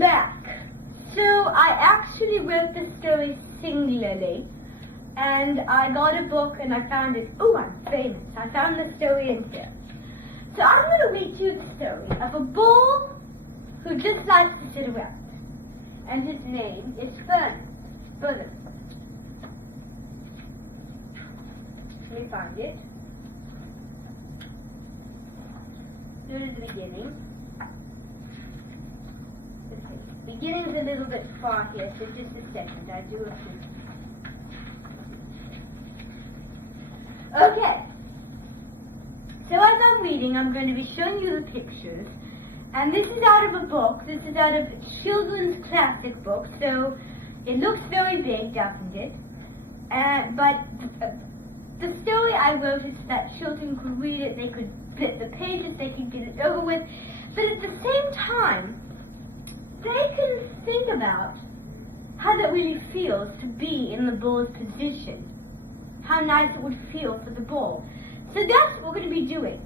back. So I actually wrote the story singularly, and I got a book and I found it. Oh, I'm famous. I found the story in here. So I'm going to read you the story of a bull who just likes to sit around. And his name is Fern. Let me find it. Go to the beginning. The beginning's a little bit far here, so just a second. I do a few. Okay. So as I'm reading, I'm going to be showing you the pictures. And this is out of a book. This is out of a children's classic book. So it looks very big, doesn't it? But the story I wrote is that children could read it, they could flip the pages, they could get it over with. But at the same time, they can think about how that really feels to be in the bull's position. How nice it would feel for the bull. So that's what we're going to be doing.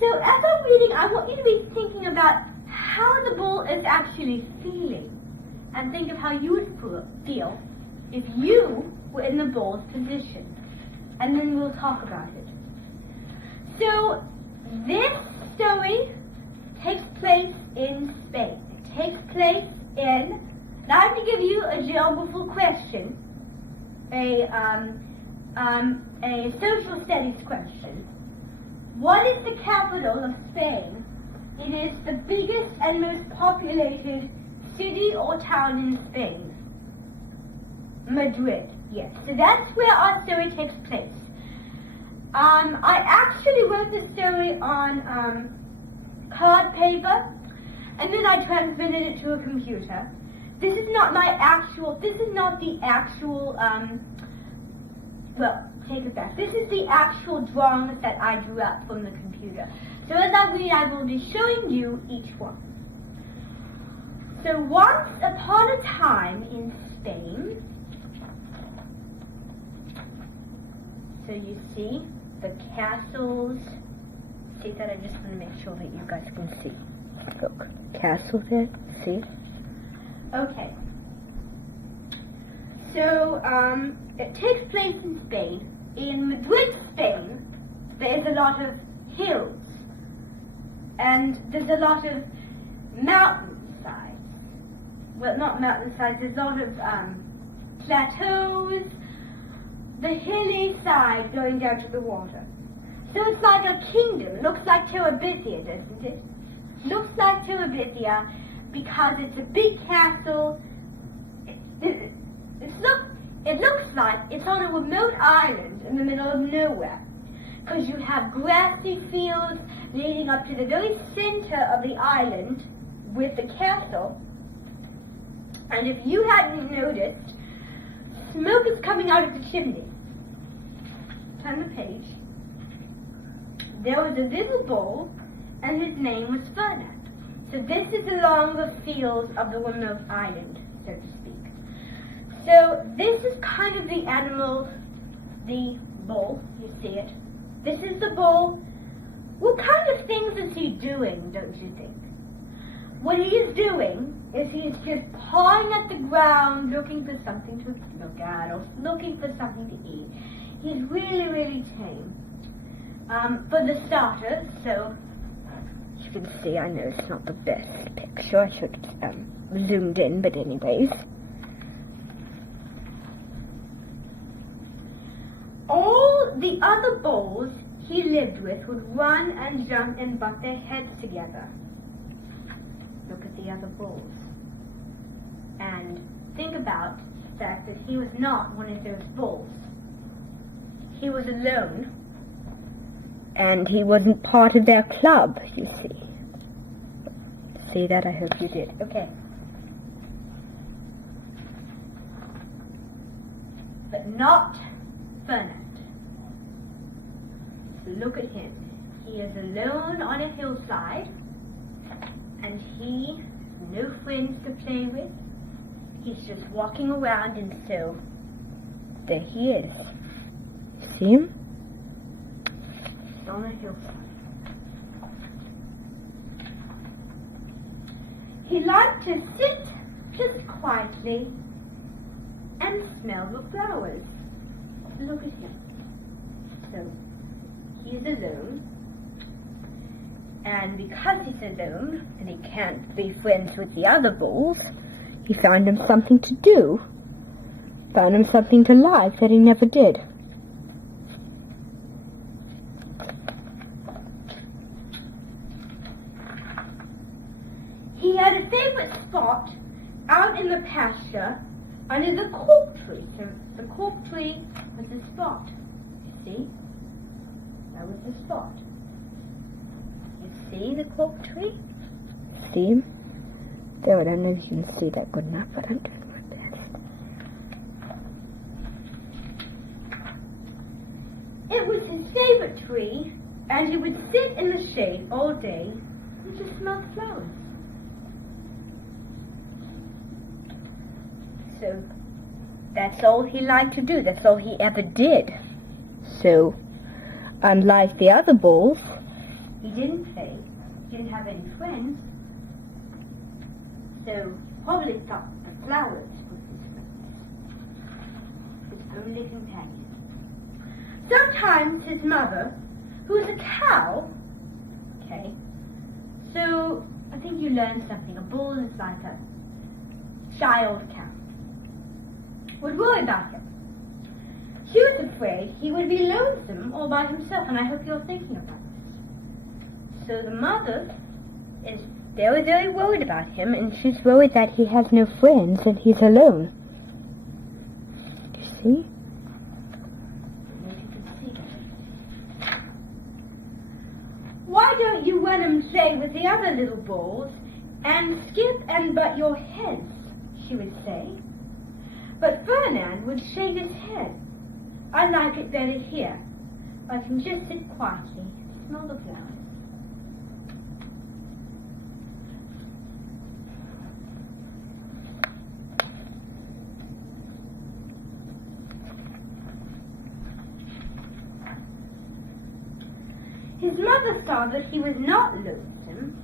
So as I'm reading, I want you to be thinking about how the bull is actually feeling. And think of how you would feel if you were in the bull's position. And then we'll talk about it. So this story takes place in Spain. It takes place in, now I have to give you a geographical question, a social studies question. What is the capital of Spain? It is the biggest and most populated city or town in Spain. Madrid, yes. So that's where our story takes place. I actually wrote the story on card paper, and then I transmitted it to a computer. This is not the actual, well, take it back. This is the actual drawings that I drew up from the computer. So as I read, I will be showing you each one. So once upon a time in Spain, so you see the castles. See that? I just want to make sure that you guys can see. Look, castle there, see? Okay. So, it takes place in Spain. In Madrid, Spain, there's a lot of hills. And there's a lot of mountainsides. Well, not mountainsides, there's a lot of plateaus. The hilly side going down to the water. So it's like a kingdom. Looks like Terabithia, doesn't it? Looks like Terabithia because it's a big castle. It looks like it's on a remote island in the middle of nowhere. Because you have grassy fields leading up to the very center of the island with the castle. And if you hadn't noticed, smoke is coming out of the chimney. Turn the page. There was a little bull, and his name was Fernand. So this is along the fields of the remote island, so to speak. So this is kind of the animal, the bull, you see it. This is the bull. What kind of things is he doing, don't you think? What he is doing is he is just pawing at the ground, looking for something to look at, or looking for something to eat. He's really, really tame. For the starters, so as you can see, I know it's not the best picture. I should have zoomed in, but anyways. All the other bulls he lived with would run and jump and butt their heads together. Look at the other bulls. And think about the fact that he was not one of those bulls. He was alone. And he wasn't part of their club, you see. See that? I hope you did. Okay. But not Fernand. Look at him. He is alone on a hillside, and he has no friends to play with. He's just walking around, and so there he is. See him? On a hillside. he liked to sit just quietly and smell the flowers. Look at him. So, he's alone. And because he's alone, and he can't be friends with the other bulls, he found him something to do. Found him something to like that he never did. He had a favorite spot out in the pasture under the cork tree. So the cork tree was the spot. You see? That was the spot. You see the cork tree? See him? There, I don't know if you can see that good enough, but I'm doing my best. It was his favorite tree, and he would sit in the shade all day and just smell the flowers. So that's all he liked to do. That's all he ever did. So, unlike the other bulls, he didn't play. He didn't have any friends. So, probably thought the flowers were his friends. His only companion. Sometimes his mother, who was a cow, okay, so I think you learned something. A bull is like a child cow. Would worry about him. She was afraid he would be lonesome all by himself, and I hope you're thinking about this. So the mother is very, very worried about him, and she's worried that he has no friends and he's alone. You see? I don't know if you can see that. Why don't you run and play with the other little bulls and skip and butt your heads, she would say. But Ferdinand would shake his head. I like it better here. I can just sit quietly and smell the flowers. His mother saw that he was not lonesome,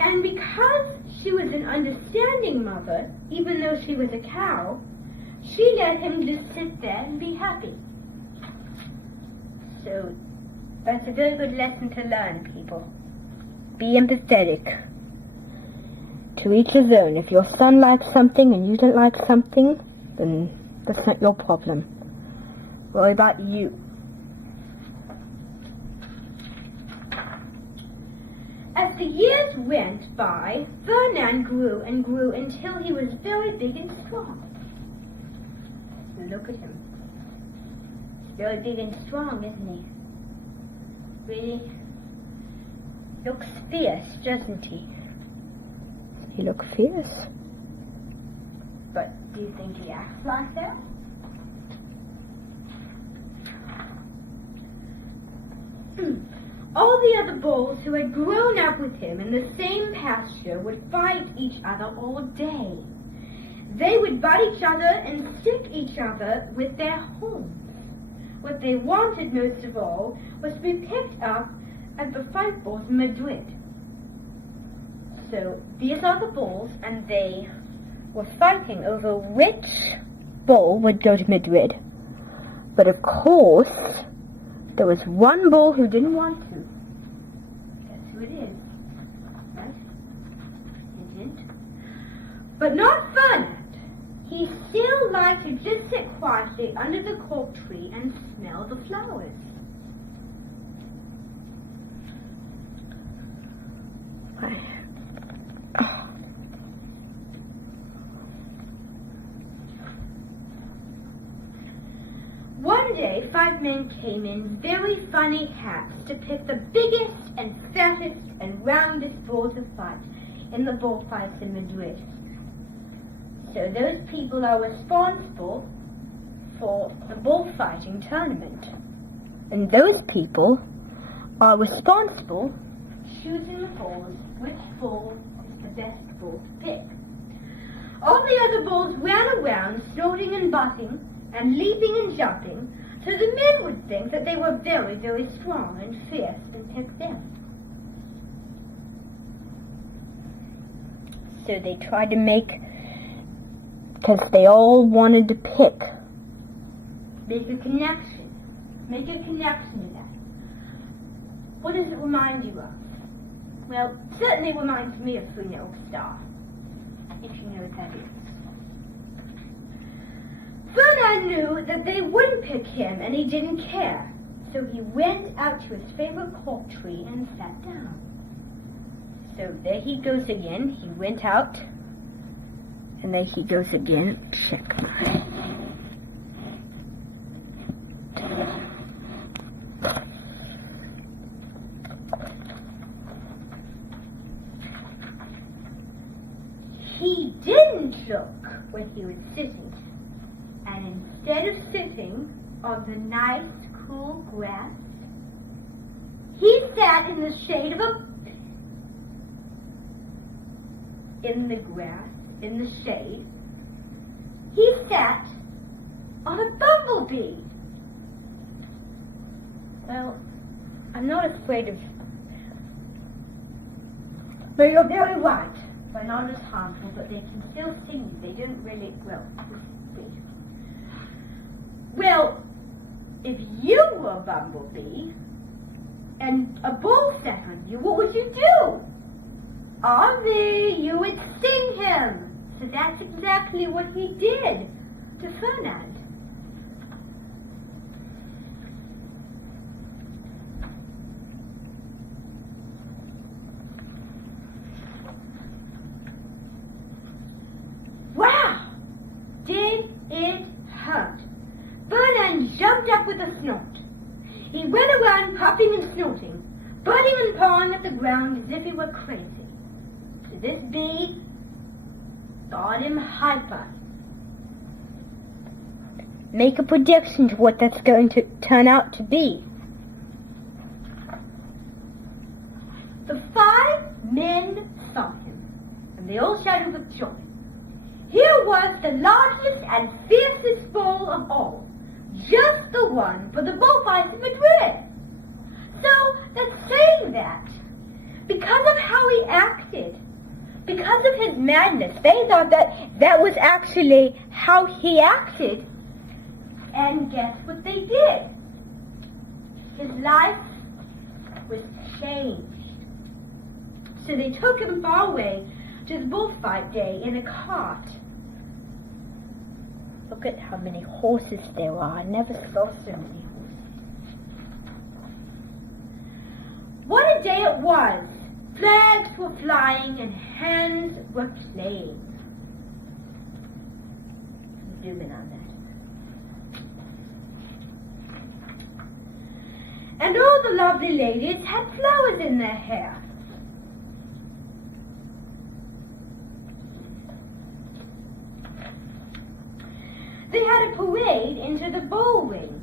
and because she was an understanding mother, even though she was a cow, she let him just sit there and be happy. So, that's a very good lesson to learn, people. Be empathetic. To each his own. If your son likes something and you don't like something, then that's not your problem. Worry about you. As the years went by, Ferdinand grew and grew until he was very big and strong. Look at him. He's very big and strong, isn't he? Really looks fierce, doesn't he? He looks fierce. But do you think he acts like that? All the other bulls who had grown up with him in the same pasture would fight each other all day. They would butt each other and stick each other with their horns. What they wanted most of all was to be picked up at the fight bulls in Madrid. So these are the bulls, and they were fighting over which bull would go to Madrid. But of course, there was one bull who didn't want to. Guess who it is, right? Hint, hint. But not Ferdinand. He still liked to just sit quietly under the cork tree and smell the flowers. One day, 5 men came in very funny hats to pick the biggest and fattest and roundest bull to fight in the bullfights in Madrid. So those people are responsible for the bullfighting tournament. And those people are responsible for choosing the bulls, which bull is the best bull to pick. All the other bulls ran around, snorting and butting, and leaping and jumping, so the men would think that they were very, very strong and fierce and pick them. So they tried to because they all wanted to make a connection. Make a connection to that. What does it remind you of? Well, it certainly reminds me of Three Oak Star, if you know what that is. Ferdinand knew that they wouldn't pick him, and he didn't care. So he went out to his favorite cork tree and sat down. So there he goes again. He went out, and there he goes again. Checkmate. He didn't look where he was sitting, and instead of sitting on the nice, cool grass, he sat in the shade of in the shade. He sat on a bumblebee. Well, I'm not afraid of... But you're very right. They're not as harmful, but they can still sting you. They don't really... Well, if you were a bumblebee and a bull sat on you, what would you do? You would sting him. So that's exactly what he did to Ferdinand. Wow! Did it hurt? Ferdinand jumped up with a snort. He went around puffing and snorting, butting and pawing at the ground as if he were crazy. So this bee got him hyper. Make a prediction to what that's going to turn out to be. The 5 men saw him, and they all shouted with joy. Here was the largest and fiercest bull of all, just the one for the bullfights in Madrid. So that's saying that because of how he acted, because of his madness, they thought that was actually how he acted. And guess what they did? His life was changed. So they took him far away to the bullfight day in a cart. Look at how many horses there are. I never saw so many horses. What a day it was! Flags were flying and hands were playing. Zoom in on that. And all the lovely ladies had flowers in their hair. They had a parade into the bull ring.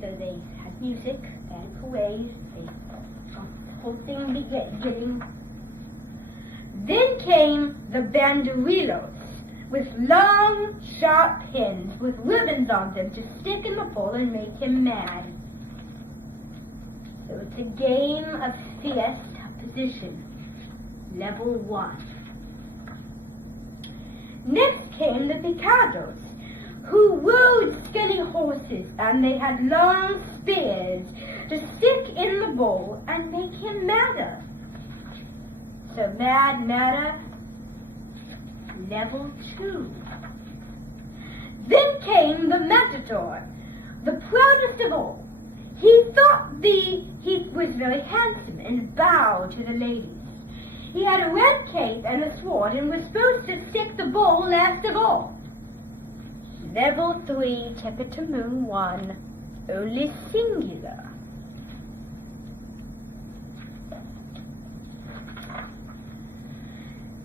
So they had music and parade. The whole thing beginning. Then came the banderillos with long, sharp pins with ribbons on them to stick in the bull and make him mad. So it's a game of fierce position. Level 1. Next came the picados, who rode skinny horses, and they had long spears to stick in the bull and make him madder. So madder, level 2. Then came the matador, the proudest of all. He thought he was very handsome and bowed to the ladies. He had a red cape and a sword and was supposed to stick the bull last of all. Level 3, ticket to moon 1, only singular.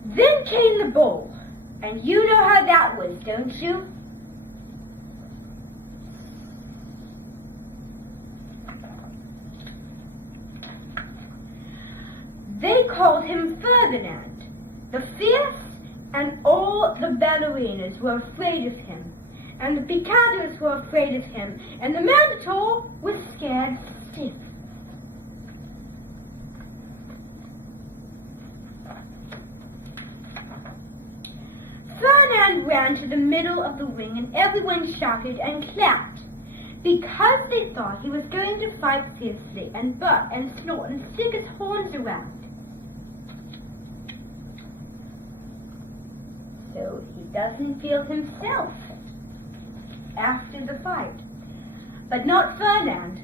Then came the bull, and you know how that was, don't you? They called him Ferdinand, the fierce, and all the ballerinas were afraid of him, and the picados were afraid of him, and the matador was scared stiff. ran to the middle of the wing, and everyone shouted and clapped, because they thought he was going to fight fiercely and butt and snort and stick his horns around. So he doesn't feel himself after the fight. But not Ferdinand.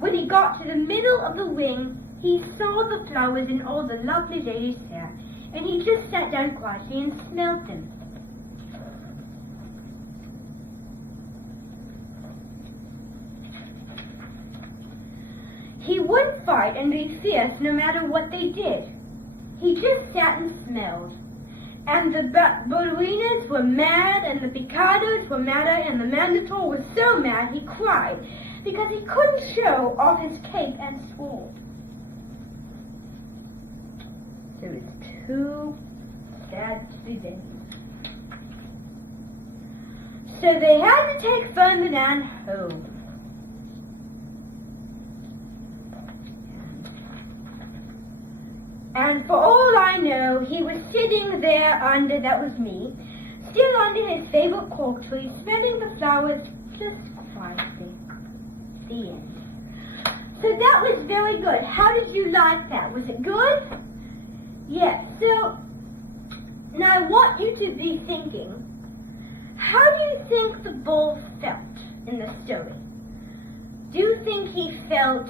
When he got to the middle of the wing, he saw the flowers in all the lovely ladies' hair, and he just sat down quietly and smelled them. He wouldn't fight and be fierce no matter what they did. He just sat and smelled. And the ballerinas were mad, and the picados were madder, and the Mandatoor was so mad he cried, because he couldn't show off his cape and sword. So it's too sad to be there. So they had to take Ferdinand home. And for all I know, he was sitting there under, that was me, still under his favorite cork tree, smelling the flowers just quietly. The end. So that was very good. How did you like that? Was it good? Yes. So now I want you to be thinking, how do you think the bull felt in the story? Do you think he felt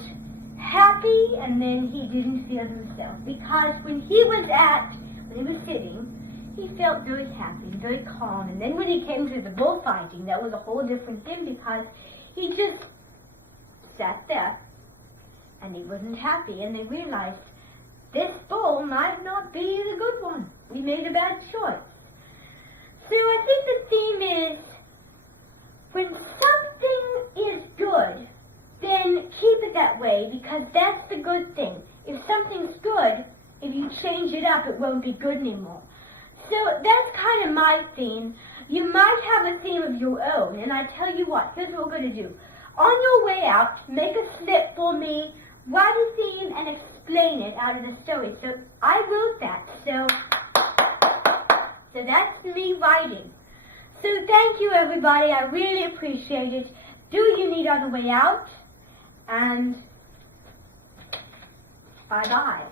happy and then he didn't feel himself? Because when he was sitting, he felt very happy and very calm. And then when he came to the bullfighting, that was a whole different thing, because he just sat there and he wasn't happy. And they realized this bull might not be the good one. We made a bad choice. So I think the theme is, when something is good, then keep it that way, because that's the good thing. If something's good, if you change it up, it won't be good anymore. So that's kind of my theme. You might have a theme of your own, and I tell you what, here's what we're going to do. On your way out, make a slip for me, write a theme, and explain it out of the story. So I wrote that, so that's me writing. So thank you, everybody. I really appreciate it. Do you need on the way out? And bye-bye.